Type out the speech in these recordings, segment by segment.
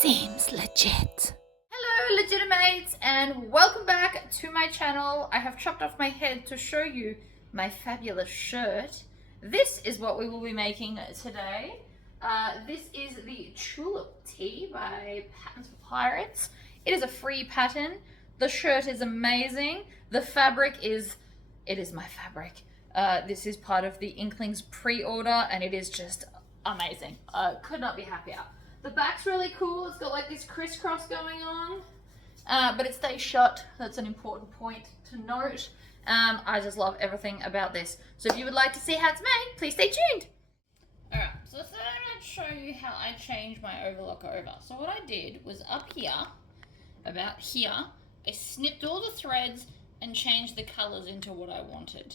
Seems legit. Hello legitimates and welcome back to my channel. I have chopped off my head to show you my fabulous shirt. This is what we will be making today. This is the Tulip tee by Patterns for Pirates. It is a free pattern. The shirt is amazing. The fabric is, it is my fabric. This is part of the Inklings pre-order and it is just amazing. Could not be happier. The back's really cool. It's got like this crisscross going on, but it stays shut. That's an important point to note. I just love everything about this. So if you would like to see how it's made, please stay tuned. Alright, so today I'm going to show you how I change my overlocker over. So what I did was up here, about here, I snipped all the threads and changed the colours into what I wanted.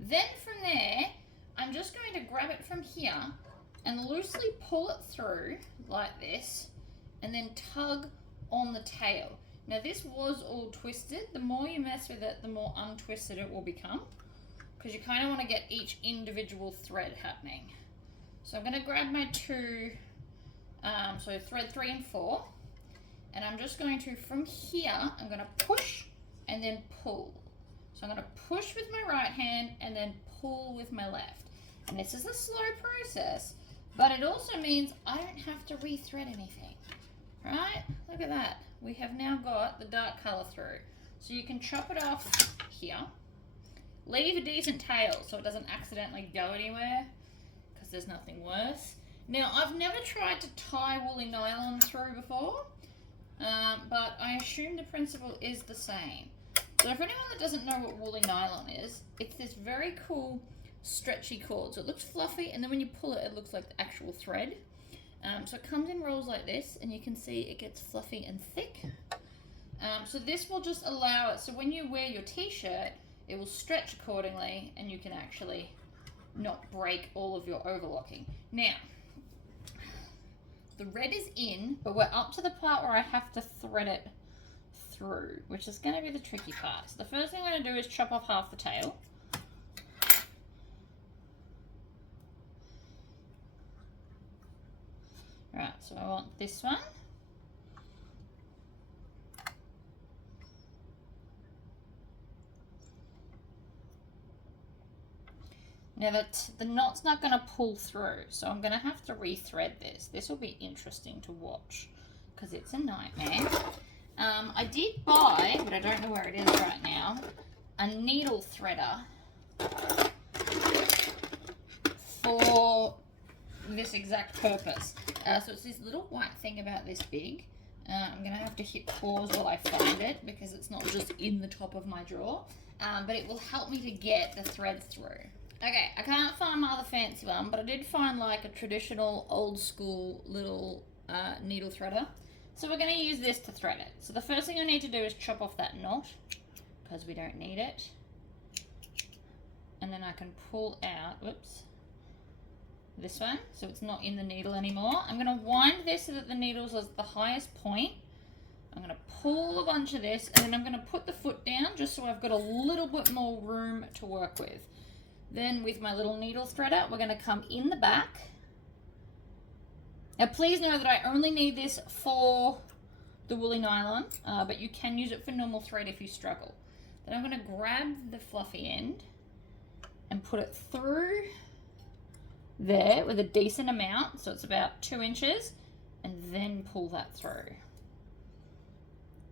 Then from there, I'm just going to grab it from here and loosely pull it through like this and then tug on the tail. Now this was all twisted. The more you mess with it, the more untwisted it will become, because you kind of want to get each individual thread happening. So I'm going to grab my two, so thread 3 and 4, and I'm just going to, from here, I'm going to push and then pull. So I'm going to push with my right hand and then pull with my left. And this is a slow process, but it also means I don't have to rethread anything, right? Look at that. We have now got the dark color through. So you can chop it off here. Leave a decent tail so it doesn't accidentally go anywhere, because there's nothing worse. Now, I've never tried to tie woolly nylon through before, but I assume the principle is the same. So for anyone that doesn't know what woolly nylon is, it's this very cool stretchy cord. So it looks fluffy, and then when you pull it, it looks like the actual thread. So it comes in rolls like this, and you can see it gets fluffy and thick. So this will just allow it, so when you wear your t-shirt, it will stretch accordingly, and you can actually not break all of your overlocking. Now, the red is in, but we're up to the part where I have to thread it through, which is going to be the tricky part. So the first thing I'm going to do is chop off half the tail. Right, so I want this one. Now that the knot's not going to pull through, so I'm going to have to rethread this. This will be interesting to watch because it's a nightmare. I did buy, but I don't know where it is right now, a needle threader for this exact purpose. So it's this little white thing about this big. I'm going to have to hit pause while I find it because it's not just in the top of my drawer, but it will help me to get the threads through. Okay, I can't find my other fancy one, but I did find like a traditional old school little needle threader. So we're going to use this to thread it. So the first thing I need to do is chop off that knot because we don't need it. And then I can pull out, whoops, this one, so it's not in the needle anymore. I'm going to wind this so that the needle's at the highest point. I'm going to pull a bunch of this, and then I'm going to put the foot down just so I've got a little bit more room to work with. Then with my little needle threader, we're going to come in the back. Now please know that I only need this for the woolly nylon, but you can use it for normal thread if you struggle. Then I'm going to grab the fluffy end and put it through there with a decent amount, so it's about 2 inches, and then pull that through.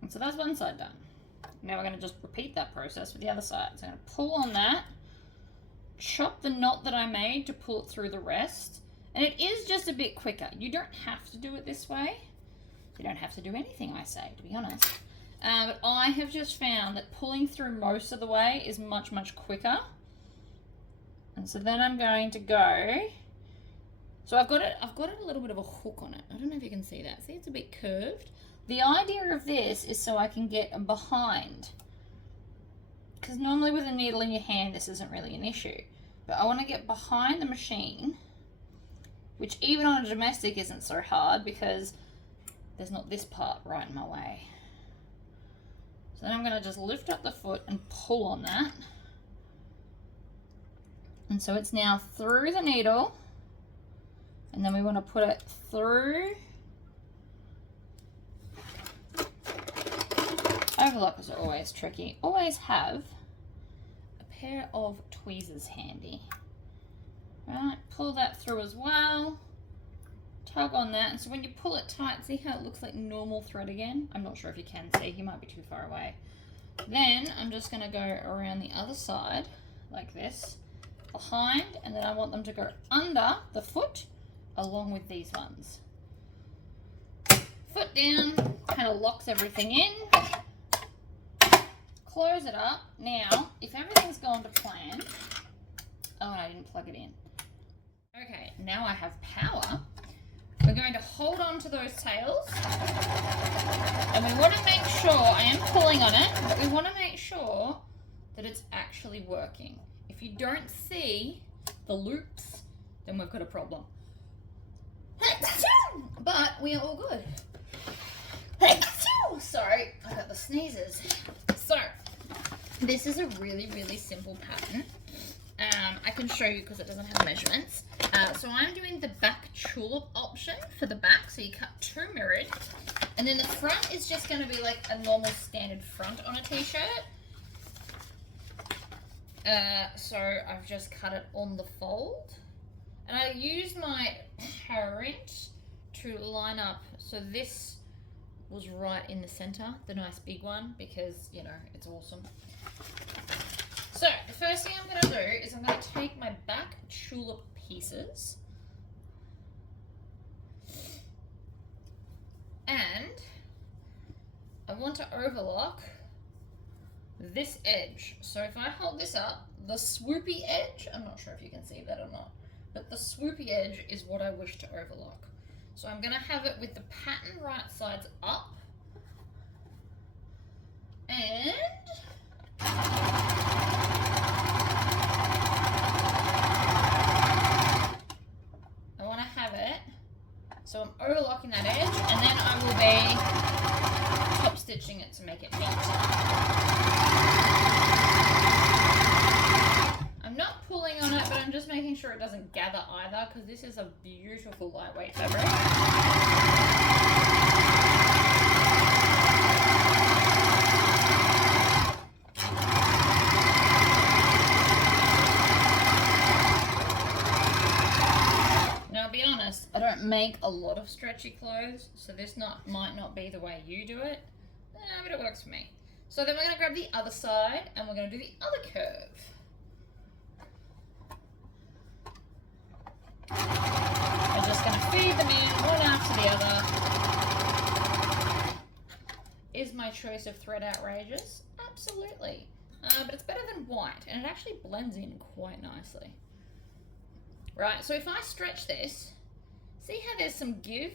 And so that's one side done. Now we're going to just repeat that process with the other side. So I'm going to pull on that, chop the knot that I made to pull it through the rest, and it is just a bit quicker. You don't have to do it this way. You don't have to do anything I say, to be honest. But I have just found that pulling through most of the way is much, much quicker. And so then I'm going to go, so I've got a little bit of a hook on it. I don't know if you can see that. See, it's a bit curved. The idea of this is so I can get behind, because normally with a needle in your hand, this isn't really an issue. But I want to get behind the machine, which even on a domestic isn't so hard because there's not this part right in my way. So then I'm going to just lift up the foot and pull on that. And so it's now through the needle, and then we want to put it through Overlockers are always tricky. Always have a pair of tweezers handy. Right, pull that through as well. Tug on that, and so when you pull it tight, see how it looks like normal thread again? I'm not sure if you can see, you might be too far away. Then I'm just going to go around the other side like this, behind, and then I want them to go under the foot along with these ones. Foot down, kind of locks everything in. Close it up. Now, if everything's gone to plan, oh, and I didn't plug it in. Okay, now I have power. We're going to hold on to those tails, and we want to make sure, I am pulling on it, but we want to make sure that it's actually working. If you don't see the loops, then we've got a problem. But we are all good. Sorry, I got the sneezes. So, this is a really, really simple pattern. I can show you because it doesn't have measurements. So I'm doing the back tulip option for the back. So you cut 2 mirrored. And then the front is just going to be like a normal standard front on a t-shirt. So I've just cut it on the fold. And I use my parent to line up. So this was right in the center, the nice big one, because, you know, it's awesome. So the first thing I'm going to do is I'm going to take my back tulip pieces and I want to overlock this edge. So if I hold this up, the swoopy edge, I'm not sure if you can see that or not, but the swoopy edge is what I wish to overlock. So I'm going to have it with the pattern right sides up, and I want to have it, so I'm overlocking that edge, and then I will be top stitching it to make it neat. I'm not pulling on it, but I'm just making sure it doesn't gather either, because this is a beautiful lightweight fabric. I don't make a lot of stretchy clothes, so this might not be the way you do it, but it works for me. So then we're going to grab the other side and we're going to do the other curve. We're just going to feed them in one after the other. Is my choice of thread outrageous? Absolutely. But it's better than white, and it actually blends in quite nicely. Right, so if I stretch this, see how there's some give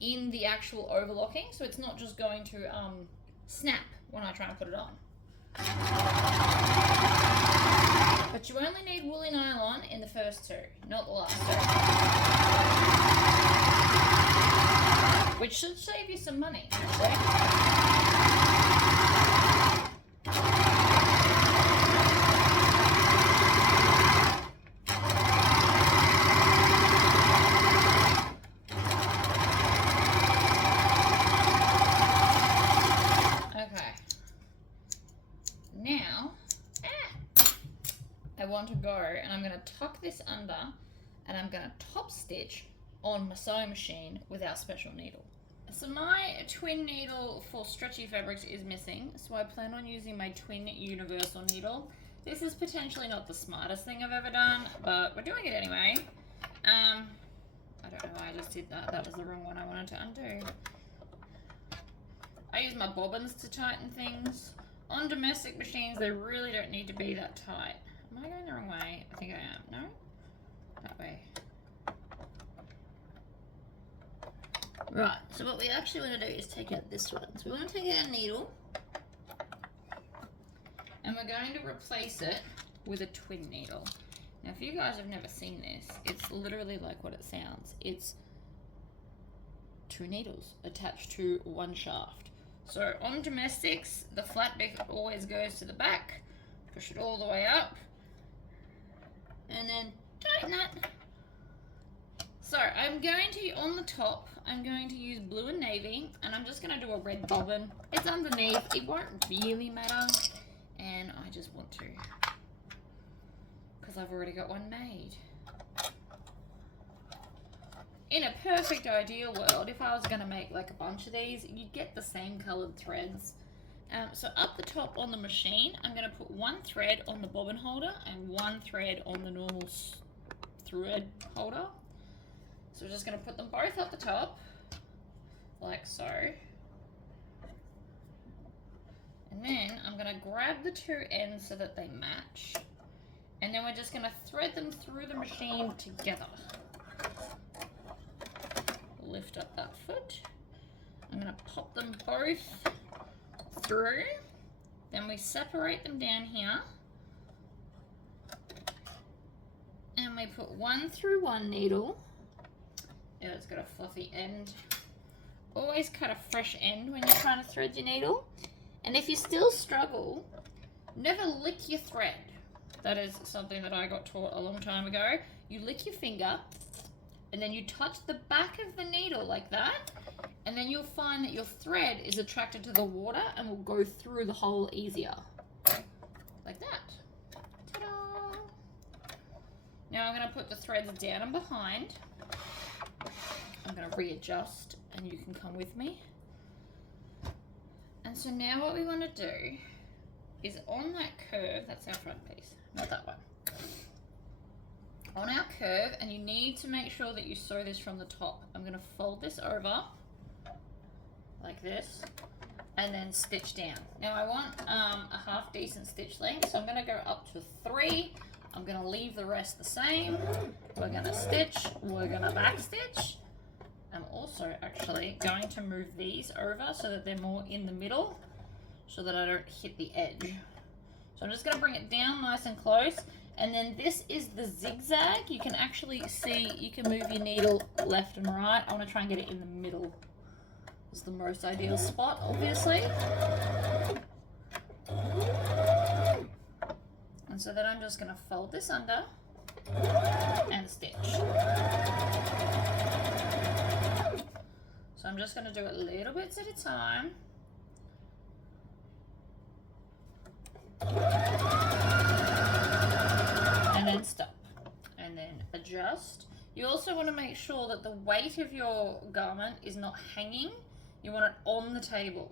in the actual overlocking, so it's not just going to snap when I try and put it on. But you only need woolly nylon in the first 2, not the last 2. Which should save you some money, actually. To go, and I'm going to tuck this under and I'm going to top stitch on my sewing machine with our special needle. So my twin needle for stretchy fabrics is missing, so I plan on using my twin universal needle. This is potentially not the smartest thing I've ever done, but we're doing it anyway. I don't know why I just did that. That was the wrong one I wanted to undo. I use my bobbins to tighten things. On domestic machines, they really don't need to be that tight. Am I going the wrong way? I think I am. No? That way. Right, so what we actually want to do is take out this one. So we want to take out a needle, and we're going to replace it with a twin needle. Now, if you guys have never seen this, it's literally like what it sounds. It's 2 needles attached to one shaft. So on domestics, the flat bit always goes to the back. Push it all the way up. And then tighten it. So I'm going to, on the top, I'm going to use blue and navy, and I'm just going to do a red bobbin. It's underneath, it won't really matter, and I just want to, because I've already got one made. In a perfect ideal world, if I was going to make like a bunch of these, you'd get the same coloured threads. So up the top on the machine, I'm going to put one thread on the bobbin holder and one thread on the normal thread holder. So we're just going to put them both up the top, like so. And then I'm going to grab the two ends so that they match. And then we're just going to thread them through the machine together. Lift up that foot. I'm going to pop them both through. Then we separate them down here. And we put one through one needle. Yeah, it's got a fluffy end. Always cut a fresh end when you're trying to thread your needle. And if you still struggle, never lick your thread. That is something that I got taught a long time ago. You lick your finger, and then you touch the back of the needle like that, and then you'll find that your thread is attracted to the water and will go through the hole easier. Like that. Ta-da! Now I'm going to put the threads down and behind. I'm going to readjust, and you can come with me. And so now what we want to do is on that curve, that's our front piece, not that one. On our curve, and you need to make sure that you sew this from the top. I'm going to fold this over like this and then stitch down. Now I want a half decent stitch length, so I'm going to go up to 3. I'm going to leave the rest the same. We're going to stitch, we're going to back stitch. I'm also actually going to move these over so that they're more in the middle so that I don't hit the edge. So I'm just going to bring it down nice and close. And then this is the zigzag. You can actually see, you can move your needle left and right. I want to try and get it in the middle. It's the most ideal spot, obviously. And so then I'm just going to fold this under and stitch. So I'm just going to do it little bits at a time. And then stop. And then adjust. You also want to make sure that the weight of your garment is not hanging. You want it on the table.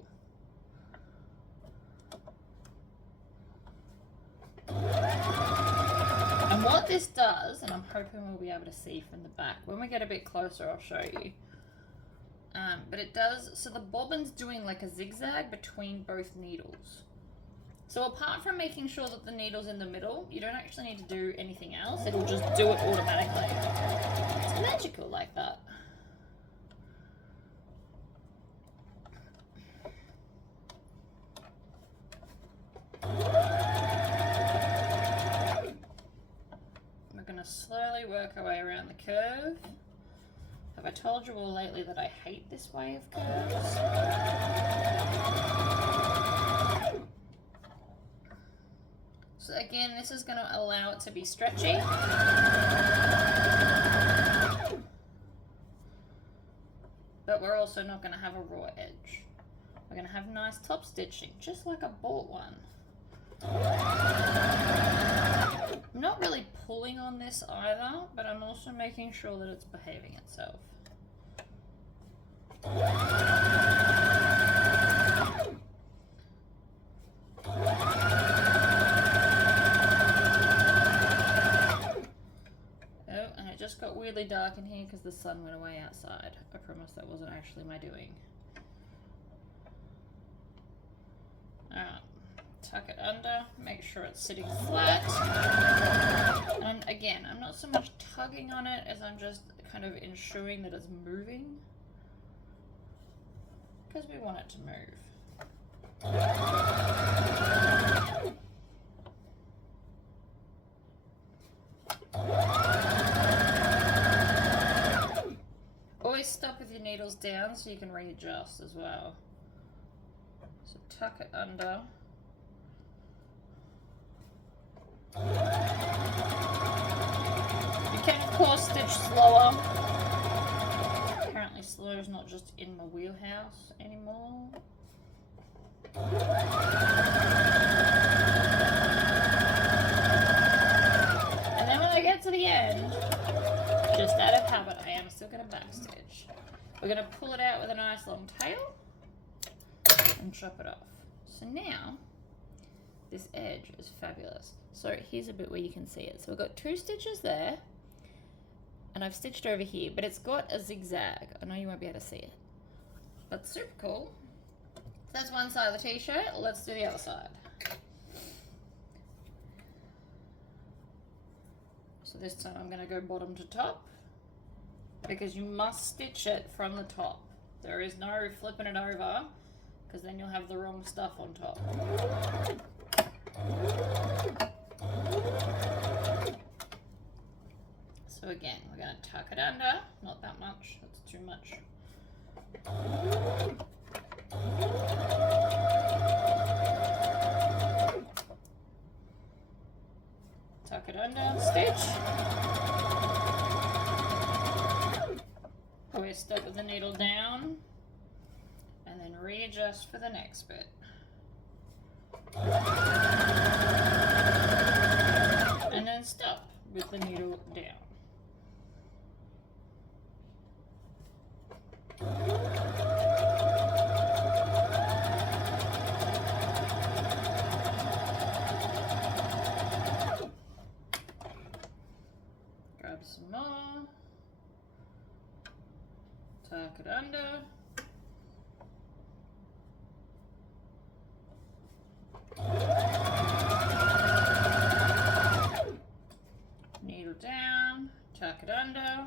And what this does, and I'm hoping we'll be able to see from the back, when we get a bit closer I'll show you. But it does, so the bobbin's doing like a zigzag between both needles. So apart from making sure that the needle's in the middle, you don't actually need to do anything else. It'll just do it automatically. It's magical like that. We're going to slowly work our way around the curve. Have I told you all lately that I hate this way of curves? So again, this is going to allow it to be stretchy. But we're also not going to have a raw edge. We're going to have nice top stitching, just like I bought one. I'm not really pulling on this either, but I'm also making sure that it's behaving itself. Just got weirdly dark in here because the sun went away outside. I promise that wasn't actually my doing. Alright, tuck it under, make sure it's sitting flat. And again, I'm not so much tugging on it as I'm just kind of ensuring that it's moving, because we want it to move. Always stop with your needles down so you can readjust as well. So tuck it under. You can of course stitch slower flow's not just in my wheelhouse anymore. And then when I get to the end, just out of habit, I am still going to backstitch. We're going to pull it out with a nice long tail and chop it off. So now, this edge is fabulous. So here's a bit where you can see it. So we've got 2 stitches there, and I've stitched over here, but it's got a zigzag. I know you won't be able to see it. That's super cool. So that's one side of the t-shirt. Let's do the other side. So this time I'm going to go bottom to top, because you must stitch it from the top. There is no flipping it over, because then you'll have the wrong stuff on top. So again, we're going to tuck it under, not that much, that's too much. Tuck it under, stitch. Twist it with the needle down, and then readjust for the next bit. And then stop with the needle down. Grab some more. Tuck it under. Needle down, tuck it under.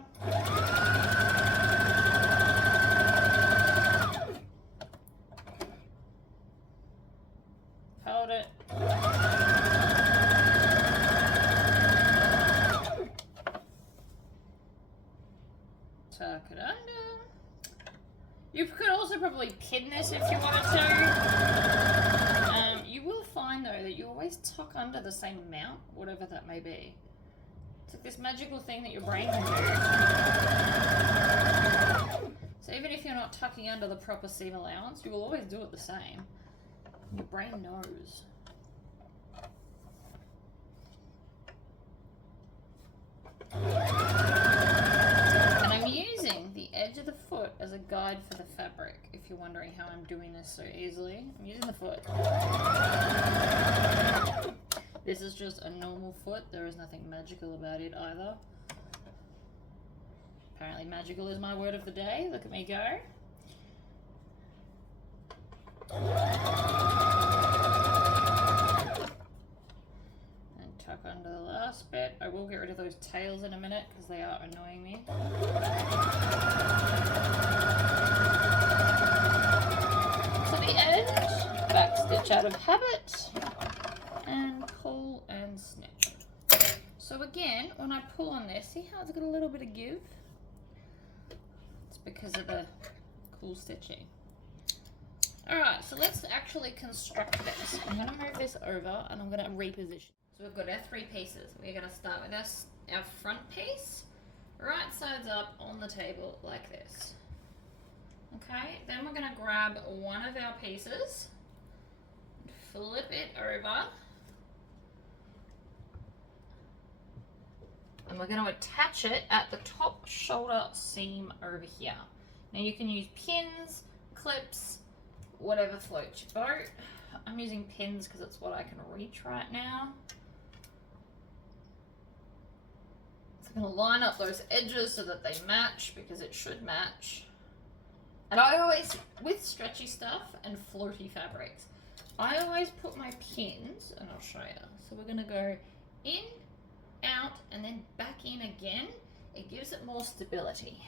Hold it. Tuck it under. You could also probably pin this if you wanted to. You will find though that you always tuck under the same amount, whatever that may be. It's like this magical thing that your brain can do. So even if you're not tucking under the proper seam allowance, you will always do it the same. Your brain knows. And I'm using the edge of the foot as a guide for the fabric, if you're wondering how I'm doing this so easily. I'm using the foot. This is just a normal foot. There is nothing magical about it either. Apparently magical is my word of the day. Look at me go. And tuck under the last bit. I will get rid of those tails in a minute because they are annoying me. To the edge, back stitch out of habit, and pull and snip. So again, when I pull on this, see how it's got a little bit of give? It's because of the cool stitching. Alright, so let's actually construct this. I'm going to move this over and I'm going to reposition. So we've got our 3 pieces. We're going to start with our front piece, right sides up on the table like this. Okay, then we're going to grab one of our pieces, flip it over, and we're going to attach it at the top shoulder seam over here. Now you can use pins, clips, whatever floats your boat. I'm using pins because it's what I can reach right now. So I'm going to line up those edges so that they match, because it should match. And I always, with stretchy stuff and floaty fabrics, I always put my pins, and I'll show you. So we're going to go in, out, and then back in again. It gives it more stability.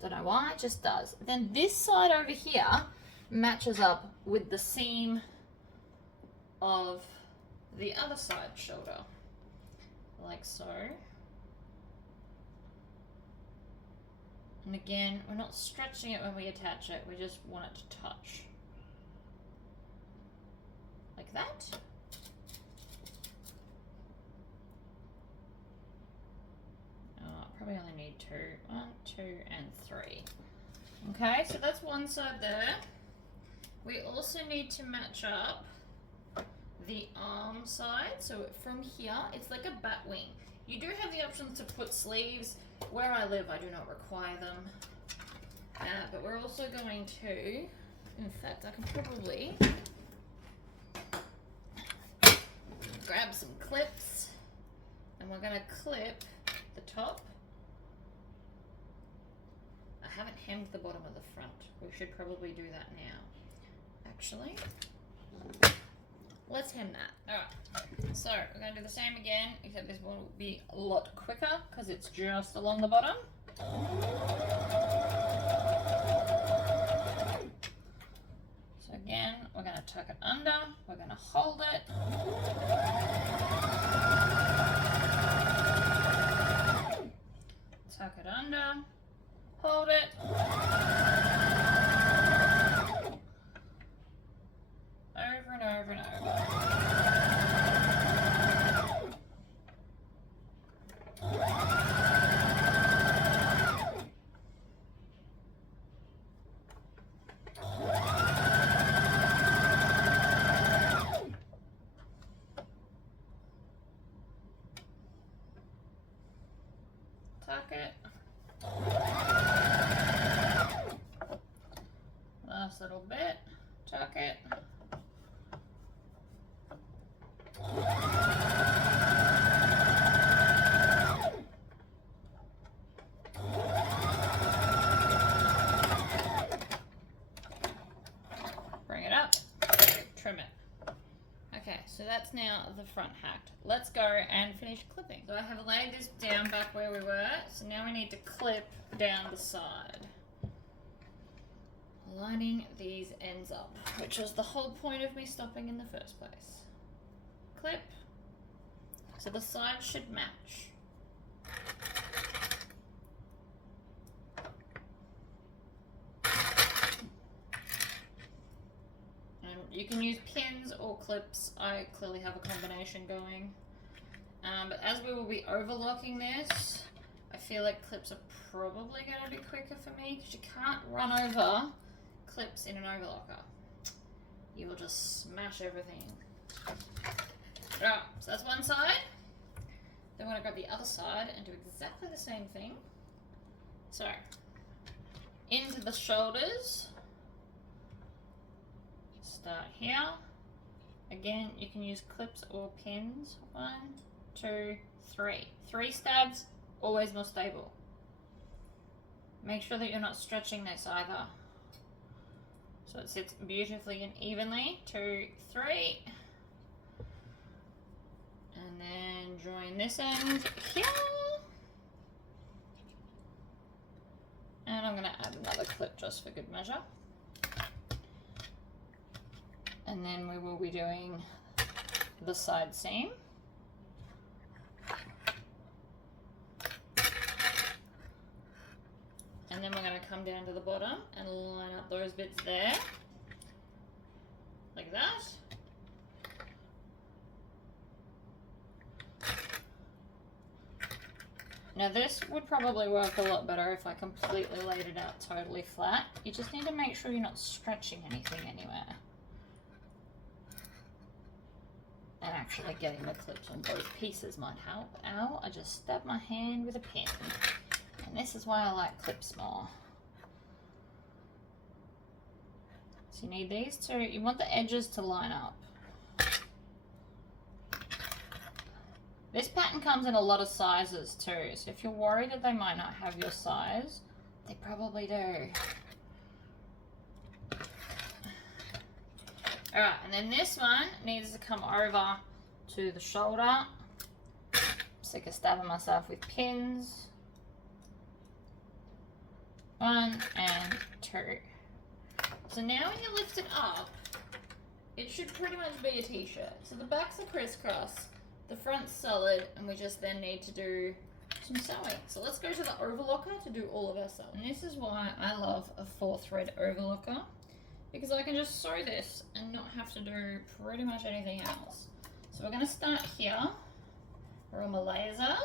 Don't know why, it just does. Then this side over here matches up with the seam of the other side shoulder, like so. And again, we're not stretching it when we attach it, we just want it to touch. Like that. Probably only need 2. 1, 2, and 3. Okay, so that's one side there. We also need to match up the arm side. So from here, it's like a bat wing. You do have the option to put sleeves. Where I live, I do not require them. But we're also going to, in fact, I can probably grab some clips and we're going to clip the top. I haven't hemmed the bottom of the front. We should probably do that now. Actually, let's hem that. Alright, so we're going to do the same again, except this one will be a lot quicker because it's just along the bottom. So again, we're going to tuck it under, we're going to hold it. Tuck it under, hold it. Over and over and over. Tuck it. Last little bit. Tuck it. Bring it up. Trim it. Okay, so that's now the front hacked. Let's go and finish clipping. So I have laid this down back where we were, so now we need to clip down the side. Lining these ends up, which was the whole point of me stopping in the first place. Clip. So the sides should match. And you can use pins or clips. I clearly have a combination going. But as we will be overlocking this, I feel like clips are probably going to be quicker for me because you can't run over clips in an overlocker. You will just smash everything. Right, so that's one side. Then we're going to grab the other side and do exactly the same thing. So, into the shoulders. Start here. Again, you can use clips or pins. 1, 2, 3. 3 stabs, always more stable. Make sure that you're not stretching this either. So it sits beautifully and evenly. 2, 3. And then join this end here. And I'm going to add another clip just for good measure. And then we will be doing the side seam. And then we're going to come down to the bottom and line up those bits there. Like that. Now this would probably work a lot better if I completely laid it out totally flat. You just need to make sure you're not stretching anything anywhere. And actually getting the clips on both pieces might help. Ow, I just stabbed my hand with a pin. And this is why I like clips more. So you need these two. You want the edges to line up. This pattern comes in a lot of sizes too, so if you're worried that they might not have your size, they probably do. Alright, and then this one needs to come over to the shoulder. I'm sick of stabbing myself with pins. 1 and 2. So now when you lift it up, it should pretty much be a t-shirt. So the backs are crisscross. The front's solid, and we just then need to do some sewing. So let's go to the overlocker to do all of our sewing. And this is why I love a 4-thread overlocker, because I can just sew this and not have to do pretty much anything else. So we're going to start here. We're on my laser.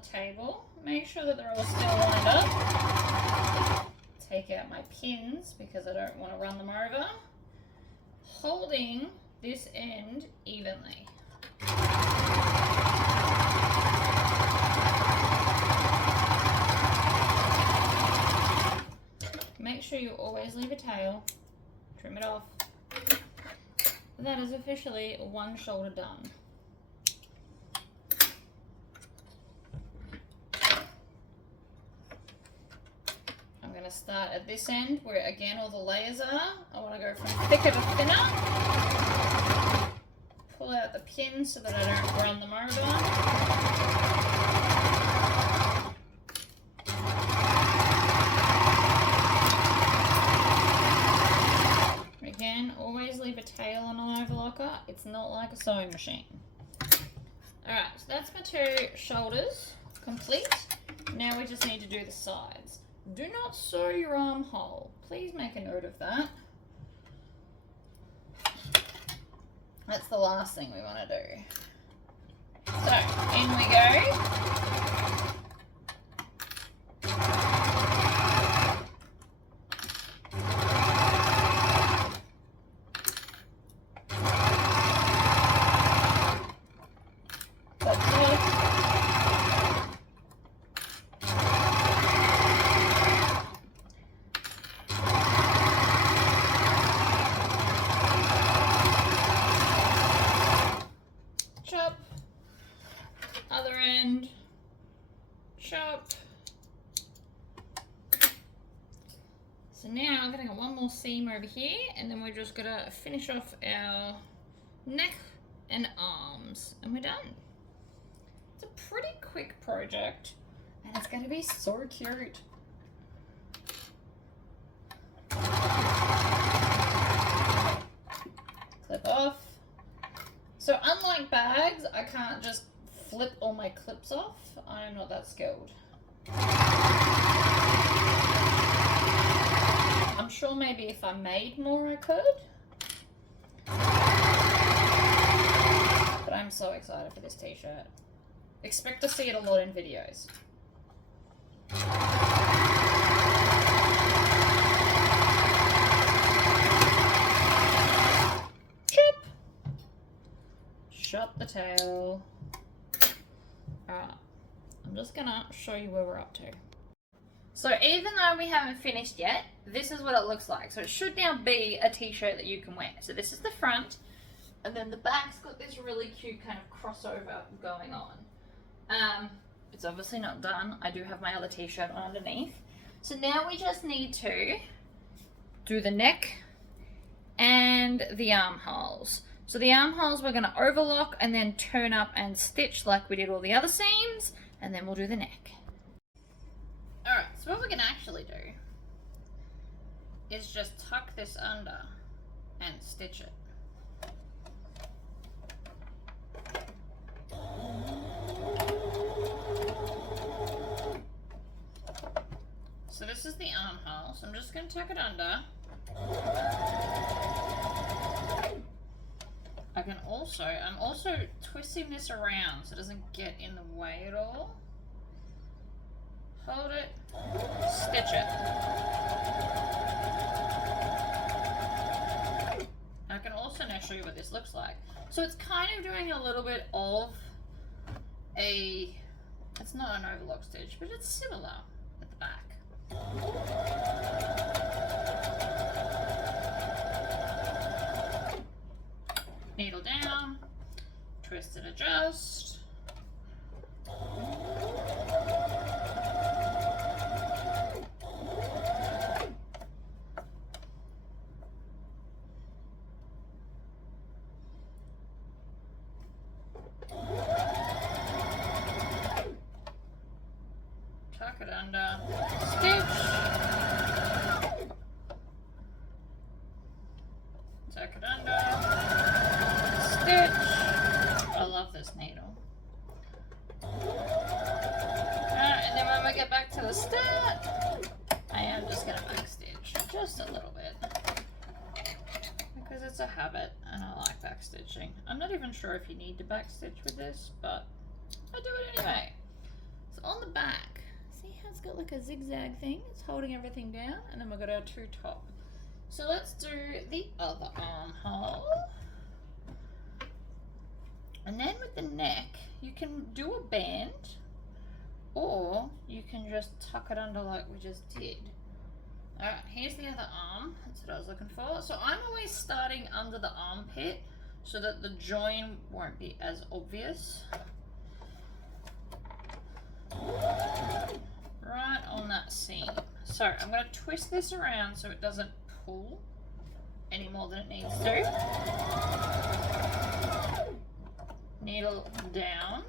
the table. Make sure that they're all still lined up. Take out my pins because I don't want to run them over. Holding this end evenly. Make sure you always leave a tail. Trim it off. That is officially one shoulder done. I'm going to start at this end where again all the layers are. I want to go from thicker to thinner. Pull out the pins so that I don't run them over. Again, always leave a tail on an overlocker. It's not like a sewing machine. Alright, so that's my two shoulders complete. Now we just need to do the sides. Do not sew your armhole. Please make a note of that. That's the last thing we want to do. So, in we go. Other end, chop. So now I'm going to get one more seam over here, and then we're just going to finish off our neck and arms, and we're done. It's a pretty quick project, and it's going to be so cute. Clip off. So unlike bags, I can't just flip all my clips off. I'm not that skilled. I'm sure maybe if I made more I could. But I'm so excited for this t-shirt. Expect to see it a lot in videos. Chop! Chop the tail. Alright, I'm just gonna show you where we're up to. So even though we haven't finished yet, this is what it looks like. So it should now be a t-shirt that you can wear. So this is the front, and then the back's got this really cute kind of crossover going on. It's obviously not done. I do have my other t-shirt on underneath. So now we just need to do the neck and the armholes. So the armholes we're going to overlock and then turn up and stitch like we did all the other seams, and then we'll do the neck. Alright, so what we're going to actually do is just tuck this under and stitch it. So this is the armhole, so I'm just going to tuck it under. I'm also twisting this around so it doesn't get in the way at all. Hold it, stitch it. I can also now show you what this looks like. So it's kind of doing a little bit of it's not an overlock stitch, but it's similar at the back. Needle down, twist and adjust. Tuck it under, stitch. Tuck it under. Stitch. I love this needle. And then when we get back to the start, I am just going to back stitch just a little bit because it's a habit and I like back stitching. I'm not even sure if you need to back stitch with this, but I do it anyway. So on the back, see how it's got like a zigzag thing? It's holding everything down, and then we've got our two top. So let's do the other armhole. And then with the neck, you can do a band, or you can just tuck it under like we just did. Alright, here's the other arm. That's what I was looking for. So I'm always starting under the armpit so that the join won't be as obvious. Right on that seam. So I'm going to twist this around so it doesn't pull any more than it needs to. Needle down.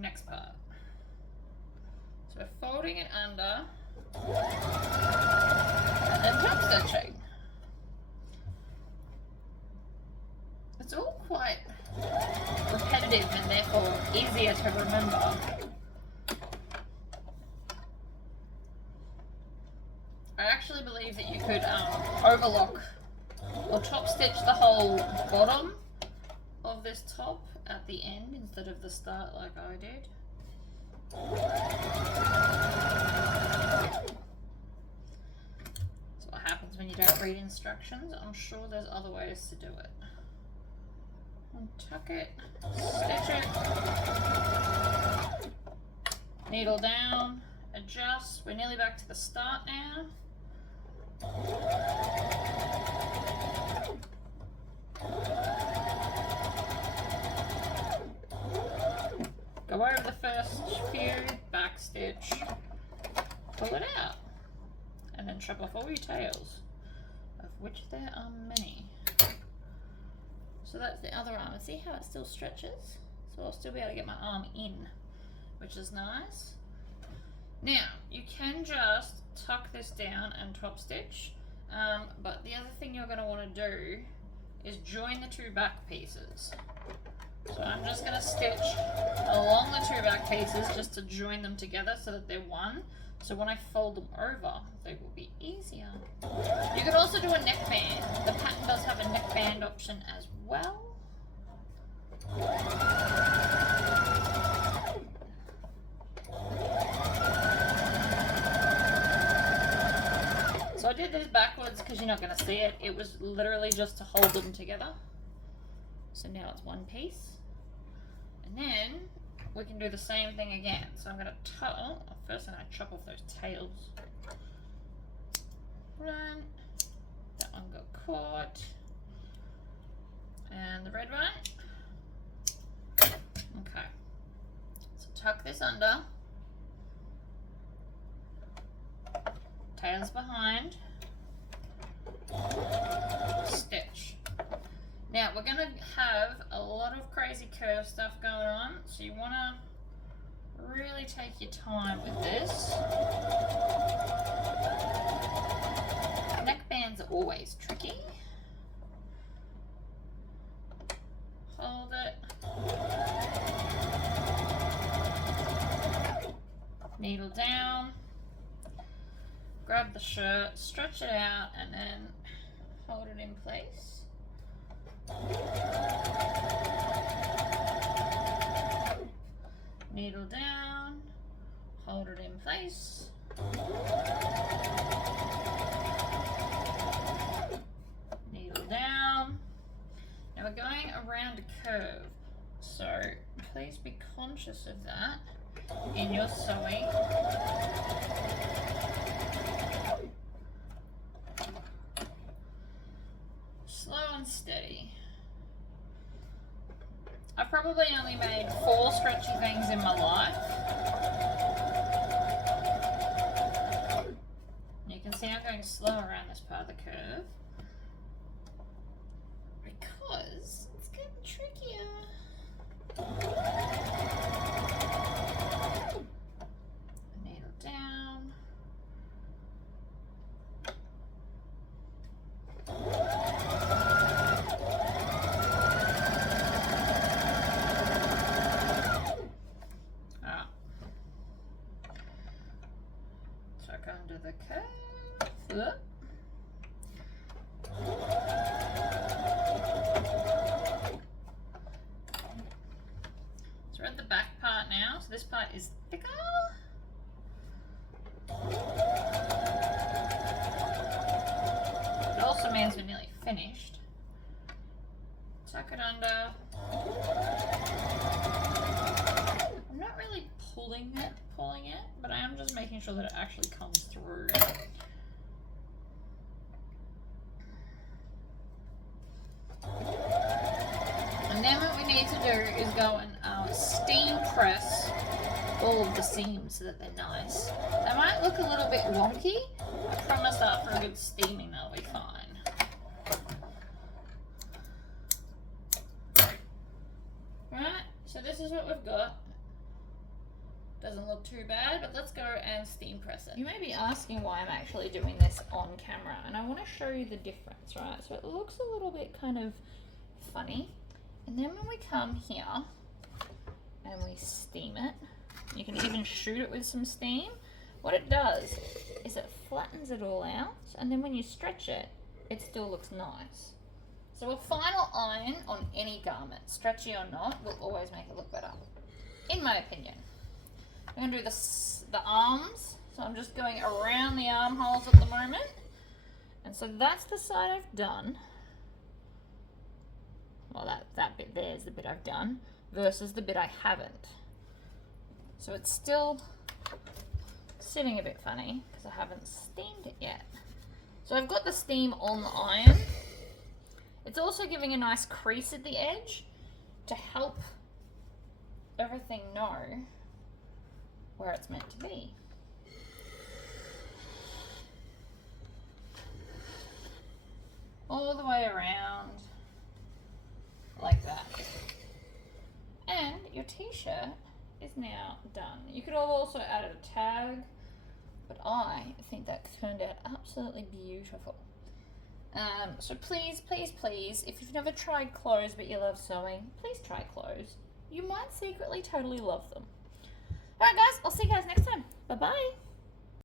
Next part. So we're folding it under and then top stitching. It's all quite repetitive and therefore easier to remember. I actually believe that you could overlock or top stitch the whole bottom of this top at the end instead of the start like I did. That's what happens when you don't read instructions. I'm sure there's other ways to do it. Tuck it, stitch it, needle down, adjust. We're nearly back to the start now. Go over the first few, back stitch, pull it out, and then chop off all your tails, of which there are many. So that's the other arm. See how it still stretches? So I'll still be able to get my arm in, which is nice. Now, you can just tuck this down and top stitch, but the other thing you're going to want to do is join the two back pieces. So I'm just going to stitch along the two back pieces just to join them together so that they're one. So when I fold them over, they will be easier. You could also do a neckband. The pattern does have a neckband option as well. So I did this backwards because you're not going to see it. It was literally just to hold them together. So now it's one piece. And then we can do the same thing again. So I'm going to first I'm going to chop off those tails. One. That one got caught. And the red one. Okay. So tuck this under. Tails behind. Stitch. Now we're going to have a lot of crazy curve stuff going on, so you want to really take your time with this. Neckbands are always tricky. Hold it. Needle down. Grab the shirt, stretch it out, and then hold it in place. Needle down, hold it in place. Needle down. Now we're going around a curve, so please be conscious of that in your sewing. Slow and steady. I've probably only made 4 stretchy things in my life. You can see I'm going slow around this part of the curve because it's getting trickier. Needle down. Under the curve. So we're at the back part now. So this part is thicker. It also means we're nearly finished. Tuck it under. I'm not really pulling it, but I am just making sure that it actually comes through. And then what we need to do is go and steam press all of the seams so that they're nice. They might look a little bit wonky. I promise after a good steaming they'll be fine. Right, so this is what we've got. Doesn't look too bad, but let's go and steam press it. You may be asking why I'm actually doing this on camera, and I want to show you the difference, right? So it looks a little bit kind of funny, and then when we come here and we steam it, you can even shoot it with some steam. What it does is it flattens it all out, and then when you stretch it, it still looks nice. So a final iron on any garment, stretchy or not, will always make it look better, in my opinion. I'm going to do the arms, so I'm just going around the armholes at the moment. And so that's the side I've done. Well, that bit there is the bit I've done, versus the bit I haven't. So it's still sitting a bit funny, because I haven't steamed it yet. So I've got the steam on the iron. It's also giving a nice crease at the edge to help everything know where it's meant to be. All the way around, like that. And your t-shirt is now done. You could have also added a tag, but I think that turned out absolutely beautiful. So please, please, please, if you've never tried clothes but you love sewing, please try clothes. You might secretly totally love them. Alright guys, I'll see you guys next time. Bye bye.